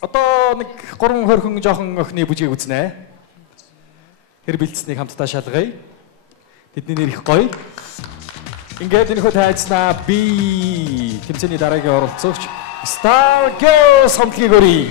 Одоо нэг 3 хөрхөн жоохон охины бүжгийг үзнэ. Тэр бэлдсэнийг хамтдаа шалгая. Тэдний нэр их гоё. Ингээд энэ хөө тайцнаа би тэмцээний дараагийн оролцогч Star Girls хамтлагийг өрье.